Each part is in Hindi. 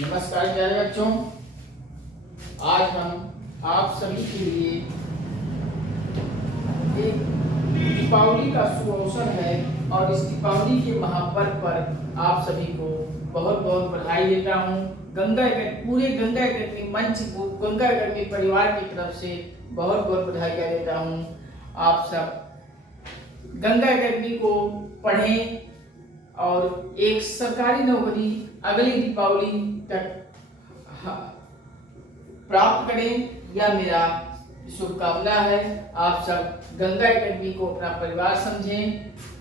नमस्कार प्यारे बच्चों, आज हम आप सभी के लिए एक दीपावली का शुभ अवसर है और इस दीपावली के महापर्व पर आप सभी को बहुत बहुत बधाई देता हूँ। पूरे गंगा एकेडमी मंच को गंगा एकेडमी परिवार की तरफ से बहुत बहुत बधाई देता हूँ। आप सब गंगा एकेडमी को पढ़ें और एक सरकारी नौकरी अगली दीपावली तक प्राप्त करें, यह मेरा शुभकामना है। आप सब गंगा एकेडमी को अपना परिवार समझें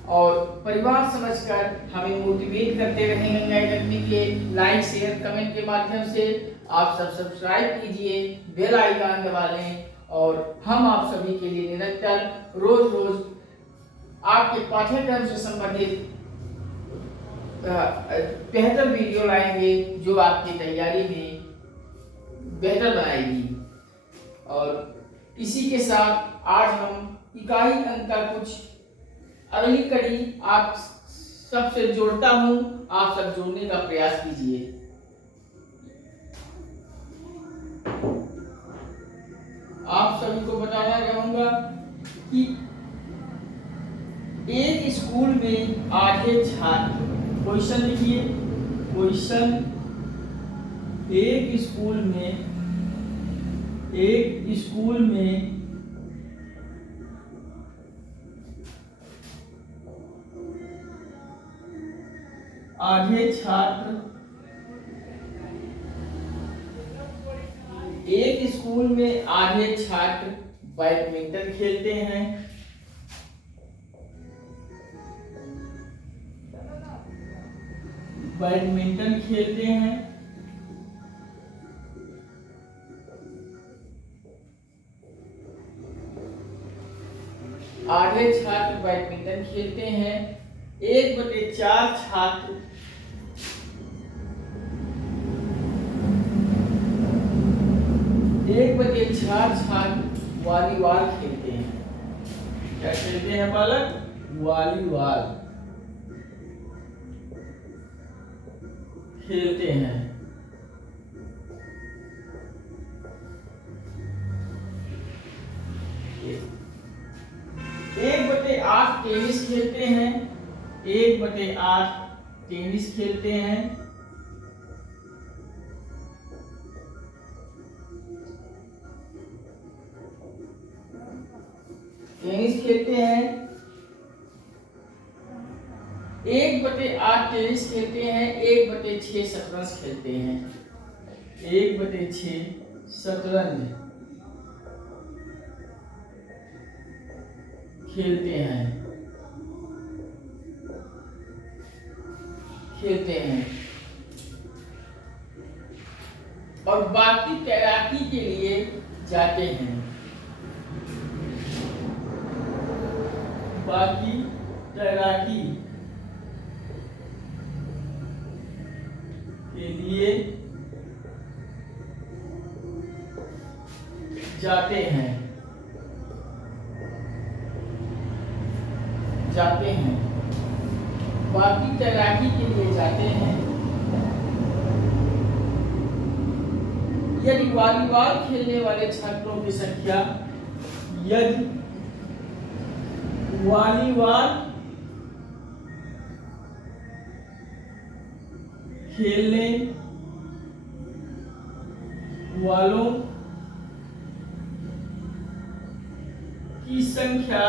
और परिवार समझकर हमें मोटिवेट करते रहें। गंगा एकेडमी के लाइक शेयर कमेंट के माध्यम से आप सब सब्सक्राइब कीजिए, बेल आइकन दबा लें और हम आप सभी के लिए निरंतर रोज रोज आपके पाठ्यक्रम से संबंधित बेहतर वीडियो लाएंगे जो आपकी तैयारी में बेहतर बनाएगी। और इसी के साथ आज हम इकाई अंक का कुछ अगली कड़ी आप सबसे जोड़ता हूं, आप सब जोड़ने का प्रयास कीजिए। आप सभी को बताना चाहूंगा कि एक स्कूल में आधे छात्र, क्वेश्चन लिखिए, क्वेश्चन एक स्कूल में आधे छात्र, एक स्कूल में आधे छात्र बैडमिंटन खेलते हैं। बैडमिंटन खेलते हैं। आधे छात्र बैडमिंटन खेलते हैं। 1/4 छात्र वॉलीबॉल खेलते हैं। क्या खेलते हैं बालक? वॉलीबॉल खेलते हैं। एक बटे 8 टेनिस खेलते हैं। 1/8 टेनिस खेलते हैं। टेनिस खेलते हैं। 1/8 टेनिस खेलते हैं। 1/6 शतरंज खेलते हैं। 1/6 शतरंज खेलते हैं और बाकी तैराकी के लिए जाते हैं। बाकी तैराकी के लिए जाते हैं। बाकी तैराकी के लिए जाते हैं। यदि वॉलीबॉल खेलने वाले छात्रों की संख्या, यदि वॉलीबॉल खेलने वालों की संख्या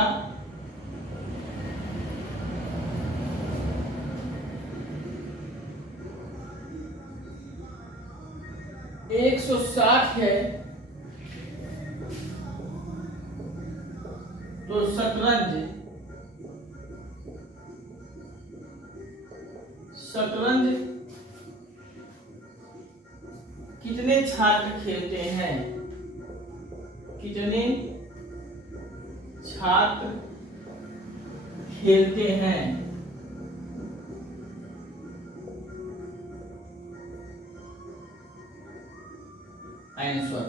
160 है तो शतरंज कितने छात्र खेलते हैं? कितने छात्र खेलते हैं? आंसर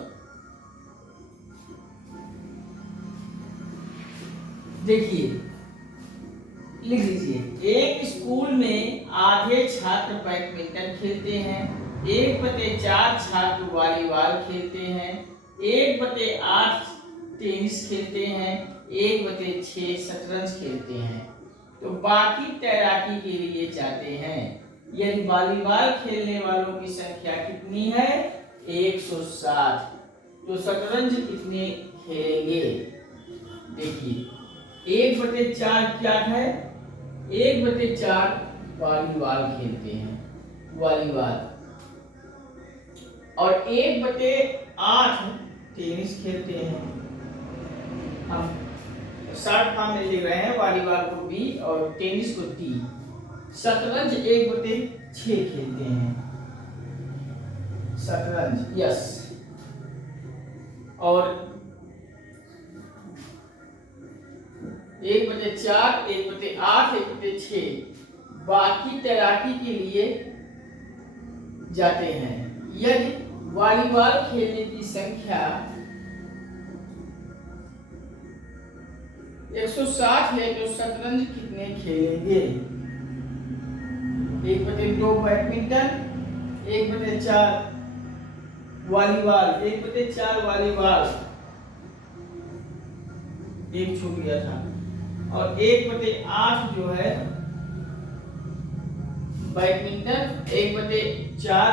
देखिए, लिख लीजिए। एक स्कूल में आधे छात्र छात्र बैडमिंटन खेलते हैं, 1/4 छात्र वॉलीबॉल खेलते हैं, 1/8 टेनिस खेलते हैं, 1/6 शतरंज खेलते हैं। तो बाकी तैराकी के लिए जाते हैं। यदि वॉलीबॉल खेलने वालों की संख्या कितनी है? 160। तो शतरंज कितने खेलेंगे? देखिए 1/4 क्या है? 1/4 वॉलीबॉल खेलते हैं, वॉलीबॉल, और 1/8 टेनिस खेलते हैं। हम शॉर्ट फॉर्म में लिख रहे हैं, वॉलीबॉल को बी और टेनिस को टी। शतरंज 1/6 खेलते हैं, शतरंज, यस। और 1/4, 1/8, 1/6 बाकी तैराकी के लिए जाते हैं। यदि वॉलीबॉल खेलने की संख्या 160 है तो शतरंज कितने खेलेंगे? 1/2 बैडमिंटन, 1/4 वॉलीबॉल, 1/4 वॉलीबॉल, एक छूट गया था, और 1/8 जो है बैडमिंटन, 1/4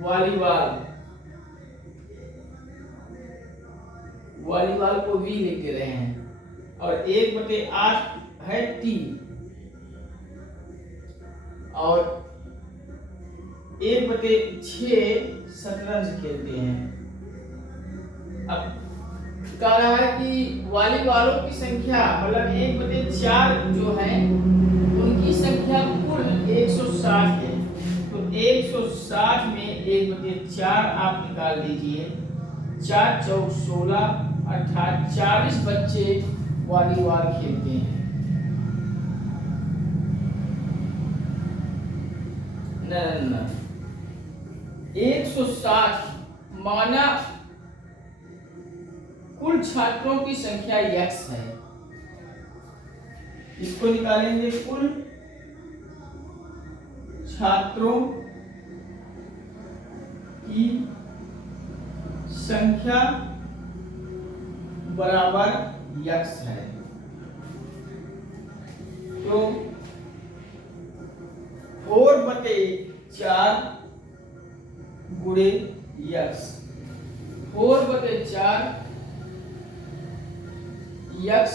वॉलीबॉल, वॉलीबॉल को भी लिख दे रहे हैं, और 1/8 है टी, और 1/6 शतरंज खेलते हैं। अब कह रहा है कि वॉलीबॉलों की संख्या मतलब 1/4 जो है उनकी संख्या कुल 160 है। तो 160 में 1/4 आप निकाल दीजिए, 4 चौक 16, अर्थात 40 बच्चे वॉलीबॉल खेलते हैं। न 160 माना कुल छात्रों की संख्या x है, इसको निकालेंगे। कुल छात्रों की संख्या बराबर x है, तो 4/4 गुणे x, 4/4 x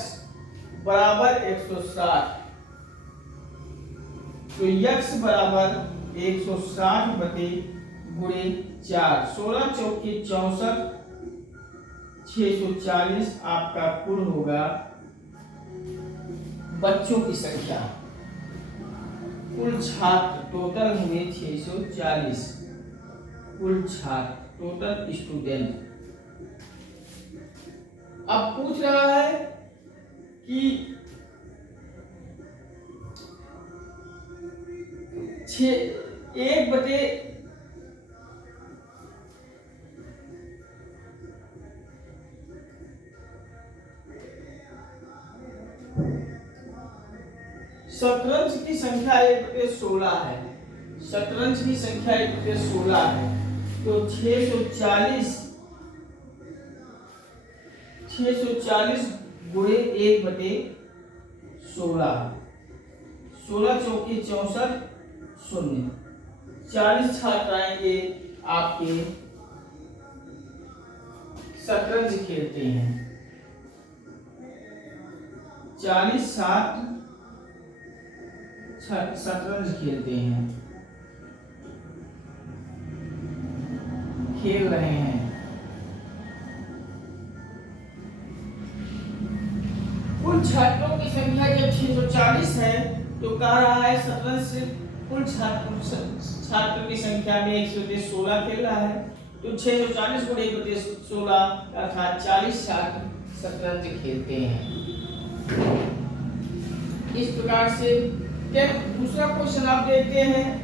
बराबर 160। तो x बराबर 160 बटे गुणे 4, 16 चौके 64, 640 आपका कुल होगा बच्चों की संख्या। कुल छात्र टोटल हुए 640, कुल छात्र टोटल स्टूडेंट। अब पूछ रहा है कि 1/, शतरंज की संख्या 1/16 है, शतरंज की संख्या 1/16 है, तो 640 गुणे 1/16, 16 चौके 64, 0, 40 छात्र आएंगे आपके शतरंज खेलते हैं। 40 छात्र शतरंज खेलते हैं, खेल रहे हैं। कुल छात्रों की संख्या जब 640 है तो कह रहा है शतरंज से कुल छात्र की संख्या में 1/16 खेल रहा है, तो 640 गुणे 1/16 अर्थात 40 छात्र शतरंज खेलते हैं। इस प्रकार से दूसरा क्वेश्चन आप देखते हैं।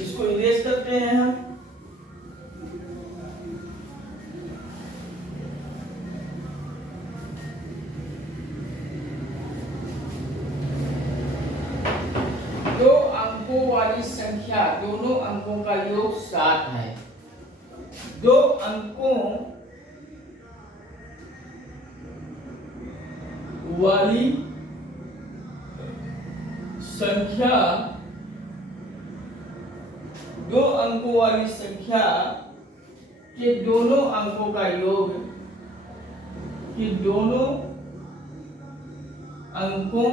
इसको इरेज करते हैं हम। अंकों वाली संख्या, दोनों अंकों का योग 7 है। दो अंकों वाली संख्या, दो अंकों वाली संख्या के दोनों अंकों का योग, कि दोनों अंकों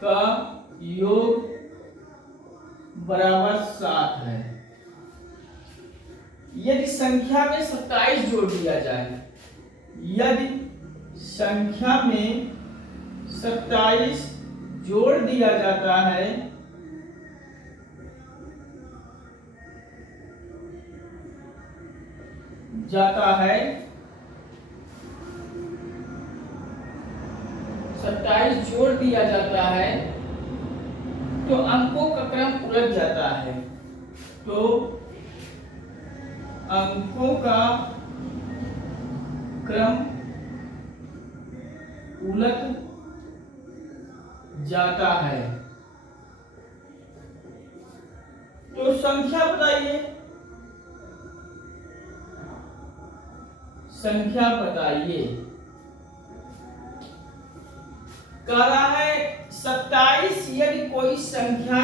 का योग बराबर 7 है। यदि संख्या में 27 जोड़ दिया जाए, यदि संख्या में 27 जोड़ दिया जाता है जाता है 27 जोड़ दिया जाता है तो अंकों का क्रम उलट जाता है। तो अंकों का क्रम उलट जाता है। तो संख्या बताइए, संख्या बताइए। कह रहा है 27 यदि कोई संख्या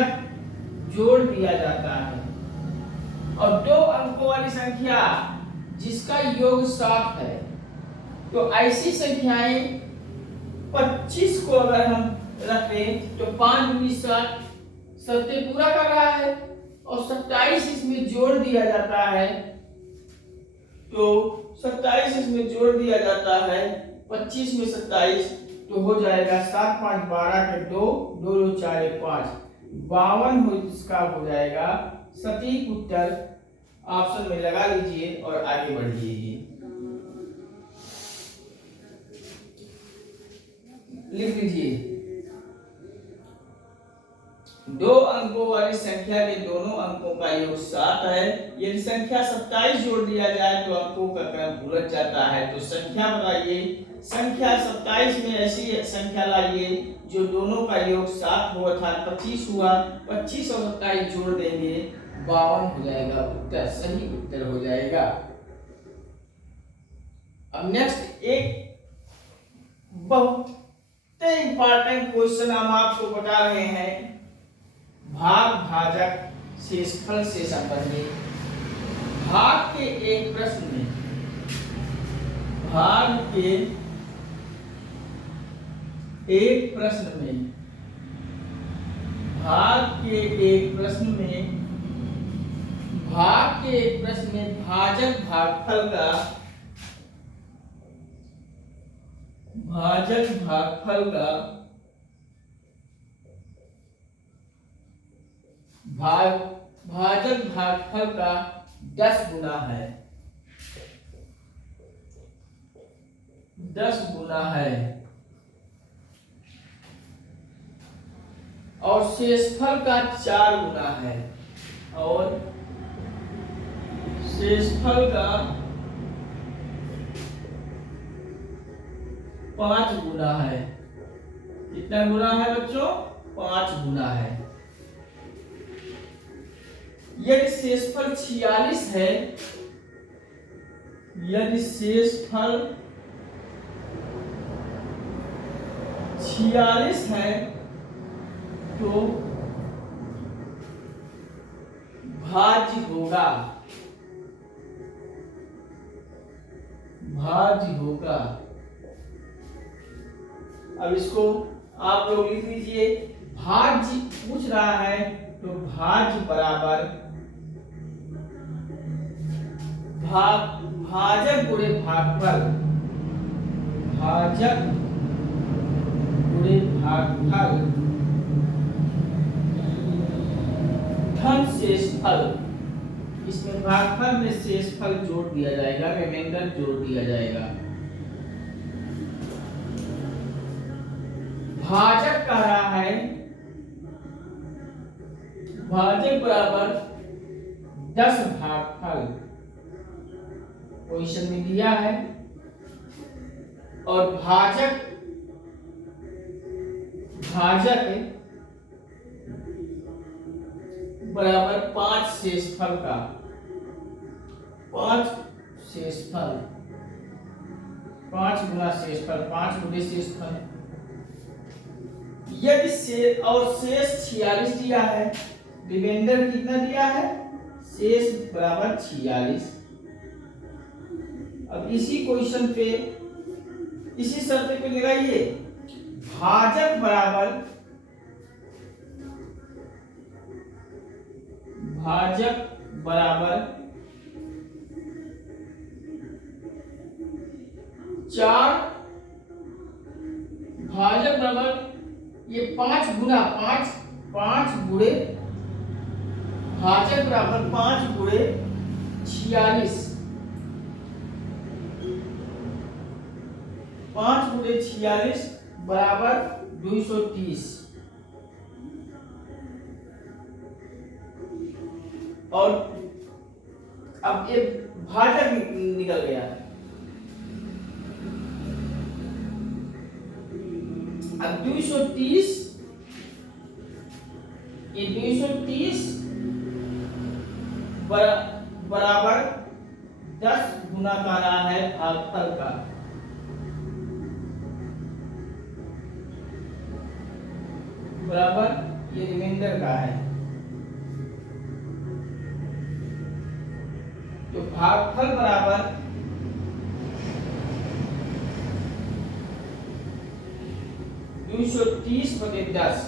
जोड़ दिया जाता है और दो अंकों वाली संख्या जिसका योग 7 है, तो ऐसी संख्याएं 25 को अगर हम रखें तो 5 दूनी 7, सत्य पूरा कर रहा है, और 27 इसमें जोड़ दिया जाता है, तो 27 इसमें जोड़ दिया जाता है 25 में 27, तो हो जाएगा 7 5 12 के 2 2 2 4 5 52 इसका हो जाएगा सटीक उत्तर। ऑप्शन में लगा लीजिए और आगे बढ़िए। लिख लीजिए, दो अंकों वाली संख्या के दोनों अंकों का योग 7 है। यदि संख्या 27 जोड़ दिया जाए तो अंकों का क्रम उलट जाता है। तो संख्या बताइए, संख्या 27 में ऐसी संख्या लाइए जो दोनों का योग 7 हो, अर्थात 25 हुआ। 25 और 27 जोड़ देंगे 52 हो जाएगा उत्तर, सही उत्तर हो जाएगा। अब नेक्स्ट एक बहुत इंपॉर्टेंट क्वेश्चन हम आपको बता रहे हैं, भाग भाजक शेषफल से संबंधित। भाग के एक प्रश्न में, भाग के एक प्रश्न में, भाग के एक प्रश्न में, भाग के एक प्रश्न में भाजक भागफल का, भाजक भागफल का भाजक भागफल का 10 गुना है, 10 गुना है, और शेषफल का 4 गुना है, और शेषफल का 5 गुना है। कितना गुना है बच्चों? 5 गुना है। यदि शेषफल 46 है, यदि शेषफल 46 है तो भाज्य होगा, भाज्य होगा। अब इसको आप लोग लिख लीजिए, भाज्य पूछ रहा है तो भाज्य बराबर भाजक गुणे भागफल, भाजक गुणे भागफल धन शेषफल। इसमें भागफल में शेषफल जोड़ दिया जाएगा, रिमाइंडर जोड़ दिया जाएगा। भाजक कह रहा है, भाजक बराबर 10 भागफल क्वेश्चन में दिया है, और भाजक भाजक बराबर 5 शेषफल का, 5 शेषफल, 5 गुना शेषफल, 5 गुने शेषफल। यदि शेष 46 दिया है, रिमाइंडर कितना दिया है, शेष बराबर 46। अब इसी क्वेश्चन पे, इसी शर्त पे लगाइए, भाजक बराबर, भाजक बराबर 4, भाजक बराबर ये 5 गुना 5, 5 गुणे, भाजक बराबर 5 गुणे 46, 5 गुणे 46 बराबर 230। और अब ये भाजक निकल गया, अब 230, ये 230 बराबर 10 गुना का रहा है भागफल का, बराबर ये रिमाइंडर का है। तो भागफल बराबर 230/10,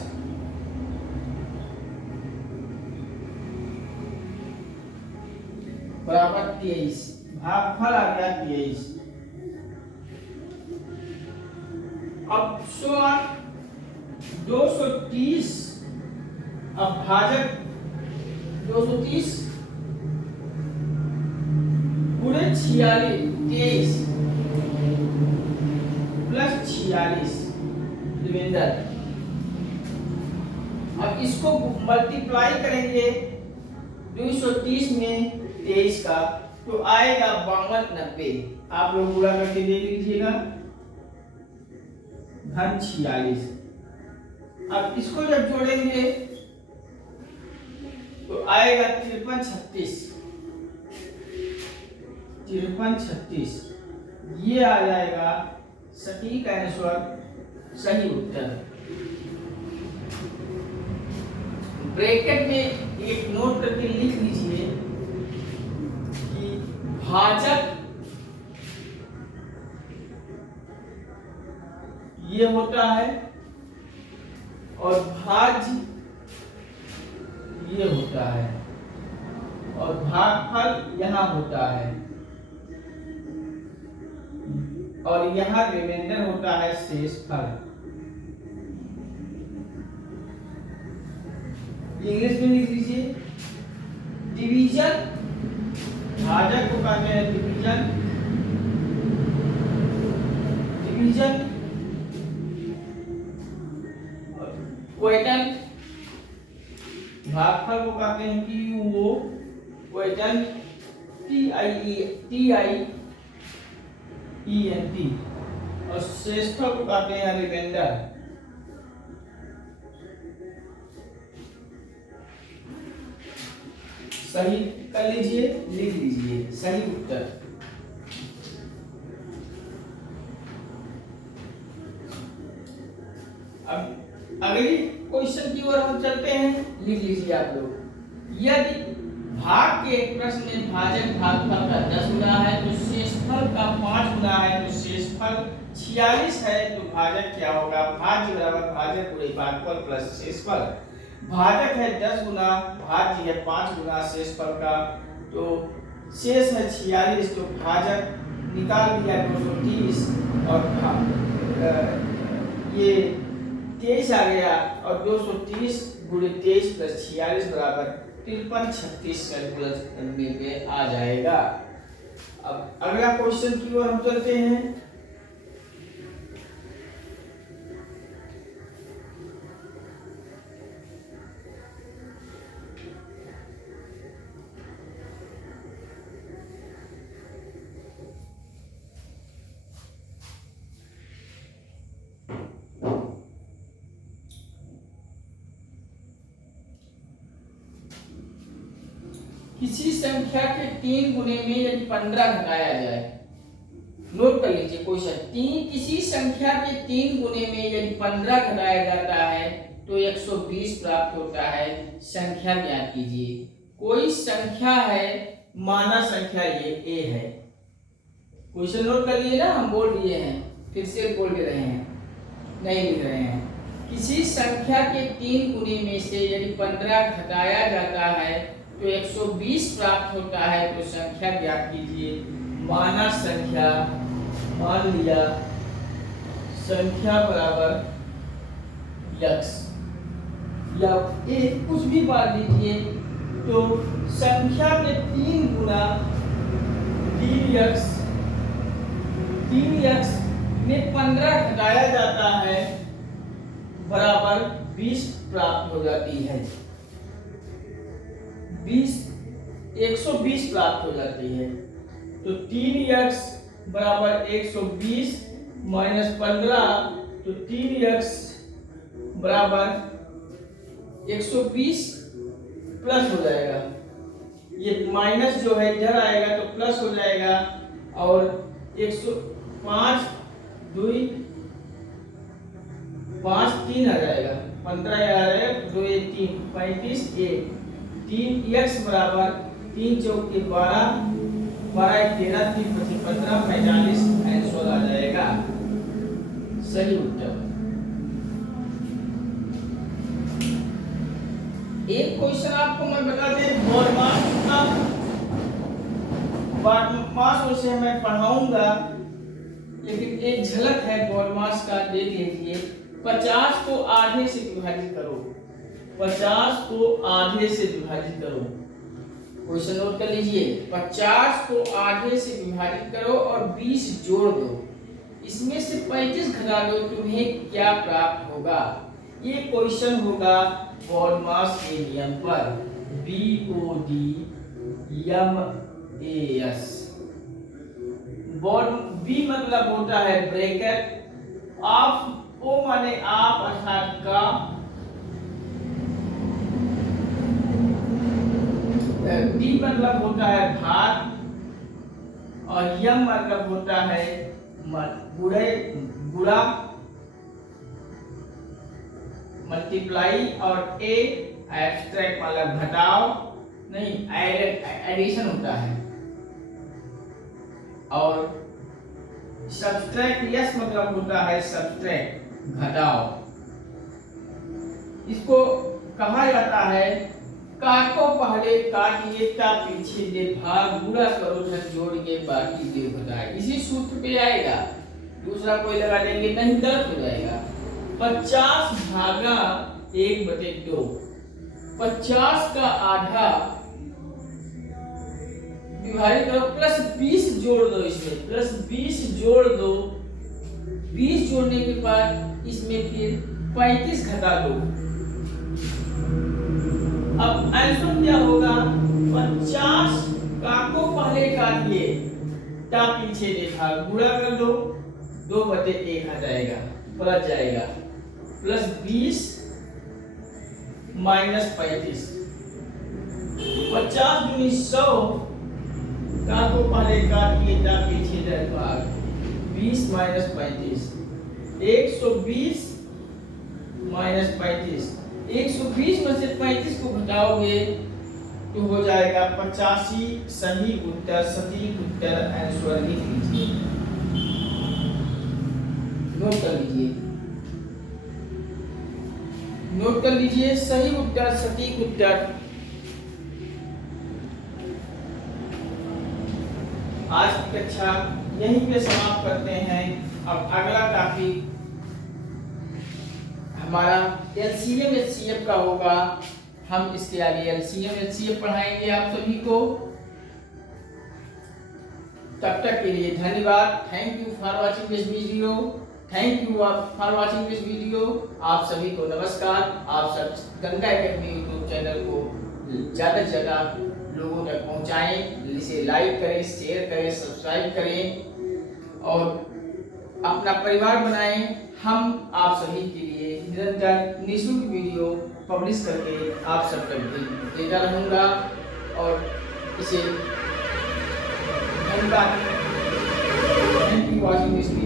बराबर 23, भागफल आ गया 23। अब 230, अब भाजक 230 गुणे 46, 23 प्लस 46 रिमाइंडर। अब इसको मल्टीप्लाई करेंगे 230 में 23 का, तो आएगा 52/90। आप लोग पूरा करके दे लीजिएगा, धन 46। अब इसको जब जोड़ेंगे तो आएगा 53/36, 53/36, ये आ जाएगा सटीक आंसर, सही उत्तर। ब्रैकेट में एक नोट करके लिख लीजिए कि भाजक ये होता है और भाज्य ये होता है, और भागफल यहाँ होता है, और यहाँ रिमाइंडर होता है शेषफल। इंग्लिश में लिख लीजिए, डिवीजन, भाजक को कहते हैं डिवीजन, डिवीजन क्वोटिएंट, भागफल को कहते हैं कि वो क्वोटिएंट, TIENT, और शेषफल को कहते हैं रिमाइंडर। सही कर लीजिए, लिख लीजिए सही उत्तर। अब अगली क्वेश्चन की ओर हम चलते हैं, लिख लीजिए आप लोग। यदि भाग के एक प्रश्न में भाजक भागफल का 10 गुना है, तो शेषफल का 5 गुना है, तो शेषफल 46 है, तो भाजक क्या होगा, भाज्य बराबर भाजक गुणे भागफल प्लस शेषफल। भाजक है 10 गुना, भाज्य है 5 गुना शेषफल का, तो शेष है 46, तो भाजक निकाल दिया 230, और ये 23 आ गया, और 230 गुणे 23 प्लस 46 बराबर 53/36 कैलकुलेट करने में आ जाएगा। अब अगला क्वेश्चन की ओर हम चलते हैं। किसी संख्या के 3 गुने में यदि 15 घटाया जाए, नोट कर लीजिए क्वेश्चन, किसी संख्या के 3 गुने में यदि 15 घटाया जाता है तो 120 प्राप्त होता है, संख्या ज्ञात कीजिए। कोई संख्या है, माना संख्या ये ए है। क्वेश्चन नोट कर लिए ना, हम बोल दिए हैं, फिर से बोल दे रहे हैं, नहीं लिख रहे हैं। किसी संख्या के 3 गुने में से यदि 15 घटाया जाता है तो 120 प्राप्त होता है, तो संख्या ज्ञात कीजिए। माना संख्या, मान लिया संख्या बराबर x या एक कुछ भी मान लीजिए, तो संख्या में 3 गुना 3x में 15 घटाया जाता है बराबर 20 प्राप्त हो जाती है। 120 प्राप्त हो जाती है। तो 3x बराबर 120 माइनस 15, तो 3x बराबर 120 प्लस हो जाएगा। ये माइनस जो है इधर आएगा तो प्लस हो जाएगा, और 105 2 5 3 आ जाएगा, 15 आ जाएगा, 2 3 35 1 3x बराबर 3 चौक के 12 12 1 13 3 25 15 45 आंसर आ जाएगा, सही उत्तर। एक क्वेश्चन आपको मैं बता दें, बॉडमास उसे मैं पढ़ाऊंगा, लेकिन एक झलक है बॉडमास का, देख लीजिए। 50 को आधे से विभाजित करो, 50 को आधे से विभाजित करो। क्वेश्चन नोट कर लीजिए, 50 को आधे से विभाजित करो और 20 जोड़ दो, इसमें से 35 घटा दो, तुम्हें क्या प्राप्त होगा? ये क्वेश्चन होगा बॉडमास के नियम पर, BODMAS। बी मतलब होता है ब्रैकेट, ऑफ ओ माने आप अर्थात का, डी मतलब होता है भाग, और यम मतलब होता है गुणा, मल्टीप्लाई, और ए एब्स्ट्रैक्ट मतलब घटाओ, नहीं एडिशन होता है, और सब्सट्रैक्ट यस मतलब होता है सब्सट्रैक्ट घटाओ। इसको कहा जाता है का को पहले काटिए ता पीछे दे भाग, गुणा करो धन जोड़ के बाकी दे घटाए, इसी सूत्र पे आएगा, दूसरा कोई लगा देंगे नहीं, गलत हो जाएगा। 50 भागा 1/2, 50 का आधा विभाजित करो, प्लस 20 जोड़ दो, इसमें प्लस 20 जोड़ दो, 20 जोड़ने के बाद इसमें फिर 35 घटा दो। अब आंसर क्या होगा? 50 का को पहले काटिए ता पीछे देखा, गुणा कर दो, 2/1 आ जाएगा, प्लस जाएगा, प्लस 20 माइनस 35, 50 दूनी 100, का को पहले काटिए ता पीछे देखा, 20 माइनस 35, 120 माइनस 35, 120 में से 35 को घटाओगे तो हो जाएगा 85, सही उत्तर, सटीक उत्तर आंसर लिख लीजिए, नोट कर लीजिए, नोट कर लीजिए, सही उत्तर, सटीक उत्तर। आज की कक्षा यहीं पे समाप्त करते हैं। अब अगला टॉपिक हमारा LCM HCF का होगा, हम इसके आगे LCM HCF पढ़ाएंगे आप सभी को। तब तक के लिए धन्यवाद, thank you for watching this video, thank you for watching this video. आप सभी को नमस्कार। आप सब गंगा एकेडमी यूट्यूब चैनल को ज़्यादा से ज़्यादा लोगों तक पहुंचाएं, इसे लाइक करें, शेयर करें, सब्सक्राइब करें और अपना परिवार बनाएं। हम आप सभी के लिए निरंतर निःशुल्क वीडियो पब्लिश करके आप सब तक देता रहूँगा और इसे धन्यवाद। Thank you watching this video.